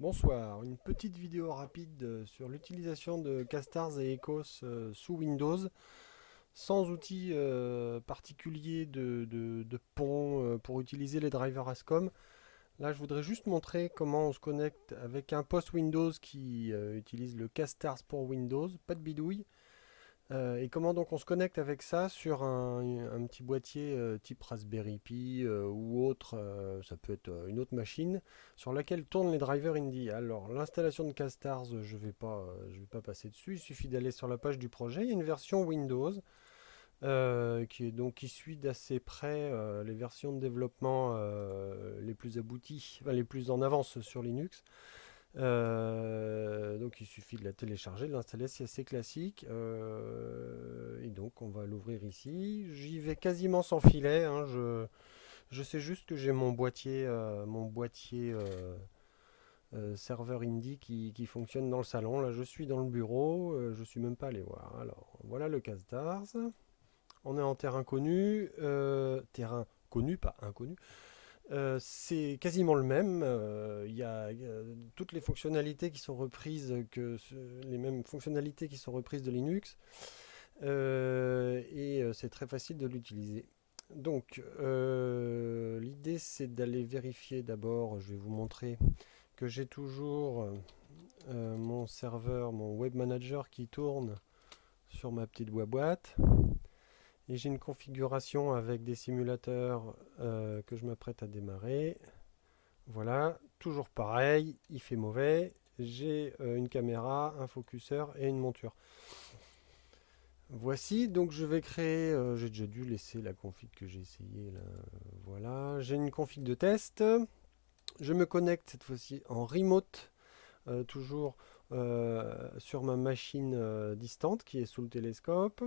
Bonsoir, une petite vidéo rapide sur l'utilisation de Castars et Ecos sous Windows, sans outils particuliers de pont pour utiliser les drivers ASCOM. Là, je voudrais juste montrer comment on se connecte avec un post Windows qui utilise le Castars pour Windows, pas de bidouille. Et comment donc on se connecte avec ça sur un petit boîtier type Raspberry Pi ou autre, ça peut être une autre machine sur laquelle tournent les drivers Indie. Alors l'installation de Castars, je vais pas passer dessus, il suffit d'aller sur la page du projet. Il y a une version Windows qui suit d'assez près les versions de développement les plus abouties, enfin, les plus en avance sur Linux. Donc il suffit de la télécharger, de l'installer, c'est assez classique. Et donc on va l'ouvrir ici. J'y vais quasiment sans filet, hein. Je sais juste que j'ai mon boîtier serveur Indie qui fonctionne dans le salon. Là je suis dans le bureau, je suis même pas allé voir. Alors voilà le Castars. On est en terrain connu, terrain connu, pas inconnu. C'est quasiment le même. Il y a toutes les fonctionnalités qui sont reprises, les mêmes fonctionnalités qui sont reprises de Linux. Et c'est très facile de l'utiliser. Donc, l'idée c'est d'aller vérifier d'abord. Je vais vous montrer que j'ai toujours mon serveur, mon web manager qui tourne sur ma petite boîte. Et j'ai une configuration avec des simulateurs que je m'apprête à démarrer. Voilà, toujours pareil, il fait mauvais. J'ai une caméra, un focuseur et une monture. Voici, donc je vais créer, j'ai déjà dû laisser la config que j'ai essayé là. Voilà, j'ai une config de test. Je me connecte cette fois-ci en remote, toujours sur ma machine distante qui est sous le télescope.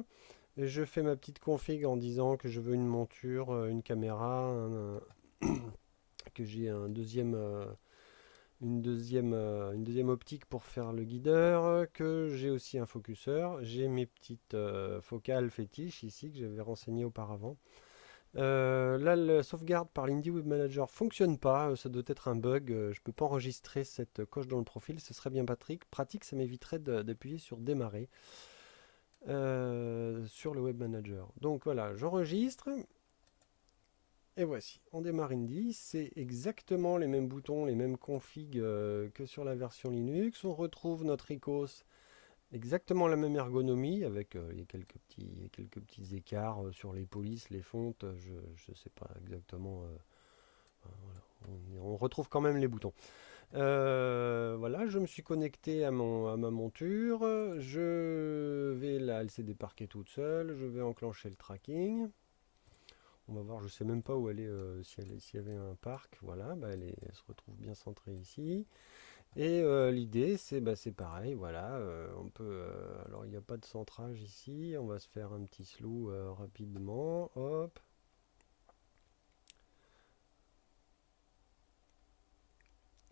Et je fais ma petite config en disant que je veux une monture, une caméra, que j'ai une deuxième optique pour faire le guideur, que j'ai aussi un focuseur. J'ai mes petites focales fétiches ici que j'avais renseignées auparavant. Là, le sauvegarde par l'Indie Web Manager fonctionne pas, ça doit être un bug. Je peux pas enregistrer cette coche dans le profil, ce serait bien pratique, ça m'éviterait d'appuyer sur démarrer sur le Web Manager. Donc voilà, j'enregistre. Et voici, on démarre Indie, c'est exactement les mêmes boutons, les mêmes configs que sur la version Linux. On retrouve notre icos, exactement la même ergonomie, avec il y a quelques petits écarts sur les polices, les fontes, je ne sais pas exactement. Voilà, on retrouve quand même les boutons. Voilà, je me suis connecté à ma monture, je vais là, elle s'est déparquée toute seule, je vais enclencher le tracking. On va voir, je sais même pas où elle est, s'il y avait un parc. Voilà, bah elle se retrouve bien centrée ici. Et l'idée, c'est pareil, voilà. Alors, il n'y a pas de centrage ici. On va se faire un petit slow rapidement. Hop.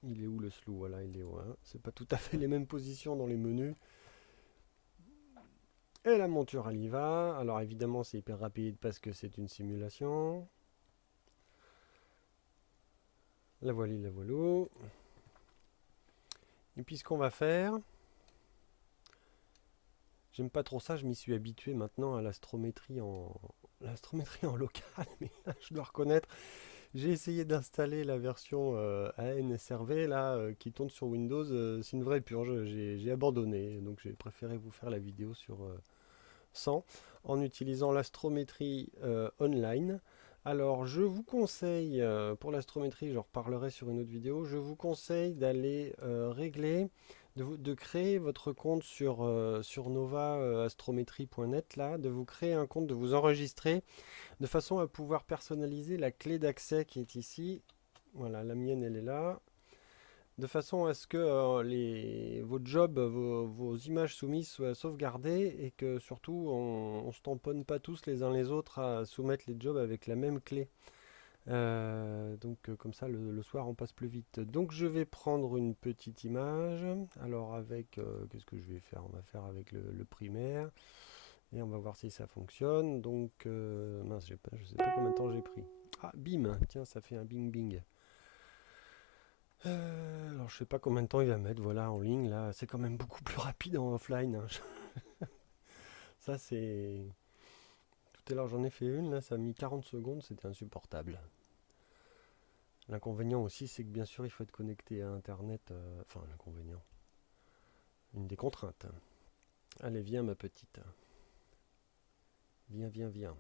Il est où le slow? Voilà, il est où, hein. C'est pas tout à fait les mêmes positions dans les menus. Et la monture, elle y va. Alors, évidemment, c'est hyper rapide parce que c'est une simulation. La voilà, la voilà. Et puis, ce qu'on va faire, j'aime pas trop ça, je m'y suis habitué maintenant à l'astrométrie en local, mais là, je dois reconnaître, j'ai essayé d'installer la version ANSRV là qui tourne sur Windows, c'est une vraie purge, j'ai abandonné, donc j'ai préféré vous faire la vidéo sur 100 en utilisant l'astrométrie online. Alors, je vous conseille, pour l'astrométrie, j'en reparlerai sur une autre vidéo, je vous conseille d'aller régler, de créer votre compte sur novaastrométrie.net, là, de vous créer un compte, de vous enregistrer, de façon à pouvoir personnaliser la clé d'accès qui est ici. Voilà, la mienne, elle est là de façon à ce que vos jobs, vos images soumises soient sauvegardées et que surtout on se tamponne pas tous les uns les autres à soumettre les jobs avec la même clé. Donc comme ça le soir on passe plus vite. Donc je vais prendre une petite image. Alors avec qu'est-ce que je vais faire? On va faire avec le primaire et on va voir si ça fonctionne. Donc mince, je sais pas combien de temps j'ai pris. Ah bim, tiens ça fait un bing bing. Alors je sais pas combien de temps il va mettre, voilà, en ligne, là, c'est quand même beaucoup plus rapide en offline, hein. Ça c'est... Tout à l'heure j'en ai fait une, là, ça a mis 40 secondes, c'était insupportable. L'inconvénient aussi, c'est que bien sûr il faut être connecté à Internet, enfin l'inconvénient, une des contraintes. Allez, viens ma petite, viens, viens, viens.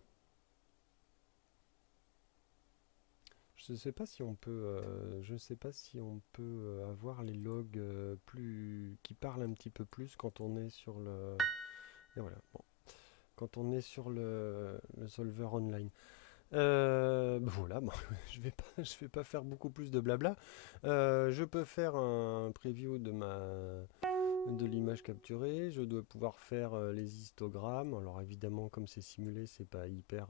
Je sais pas si on peut, je sais pas si on peut avoir les logs plus qui parlent un petit peu plus quand on est sur le. Et voilà. Bon, quand on est sur le solver online. Voilà. Bon, je vais pas faire beaucoup plus de blabla. Je peux faire un preview de l'image capturée. Je dois pouvoir faire les histogrammes. Alors évidemment, comme c'est simulé, c'est pas hyper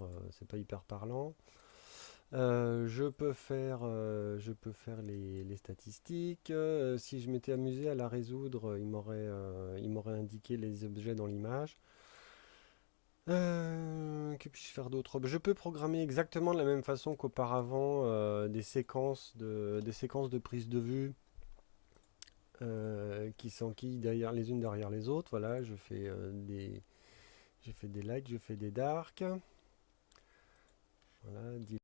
parlant. Je peux faire les statistiques. Si je m'étais amusé à la résoudre, il m'aurait indiqué les objets dans l'image. Que puis-je faire d'autre? Je peux programmer exactement de la même façon qu'auparavant des séquences de prise de vue qui s'enquillent derrière les unes derrière les autres. Voilà, je fais des lights, je fais des darks. Voilà,